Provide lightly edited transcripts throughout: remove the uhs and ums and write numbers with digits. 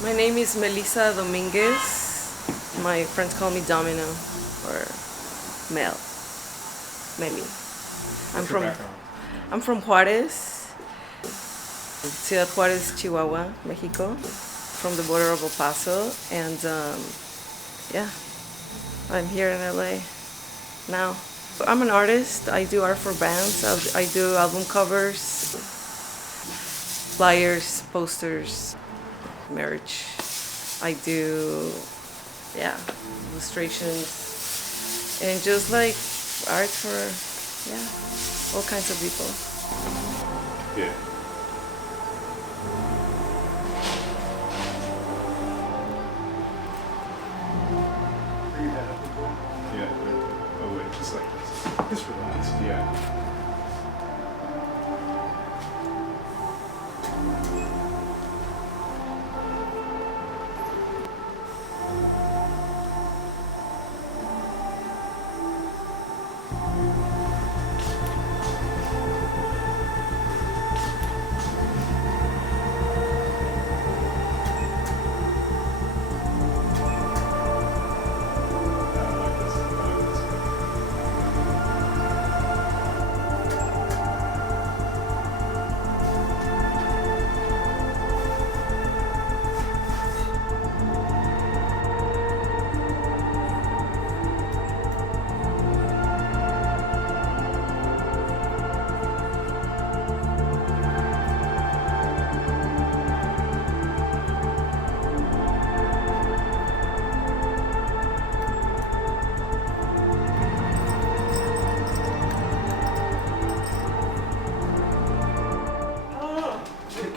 My name is Melissa Dominguez. My friends call me Domino or Mel. Meli. I'm from Juarez, Ciudad Juarez, Chihuahua, Mexico, from the border of El Paso, and yeah, I'm here in LA now. I'm an artist. I do art for bands. I do album covers, flyers, posters, merch. I do, yeah, illustrations, and just like art for, yeah, all kinds of people. Yeah. Yeah. Oh wait, just like this. Just relax. Yeah.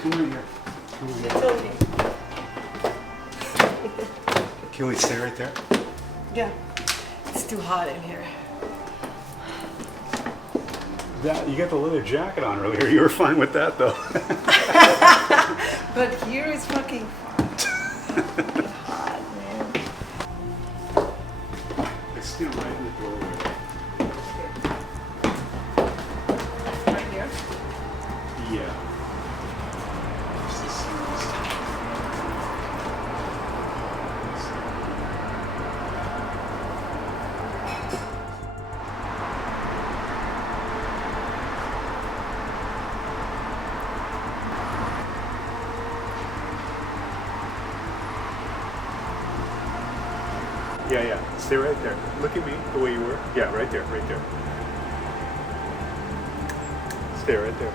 Come over here. Come over here. Can we stay right there? Yeah, it's too hot in here. That, you got the leather jacket on earlier. You were fine with that though. But here is fucking fucking hot, man. It's still right in the doorway. Right here? Yeah. Just the smallest. Yeah, yeah. Stay right there. Look at me the way you were. Yeah, right there, right there. Stay right there.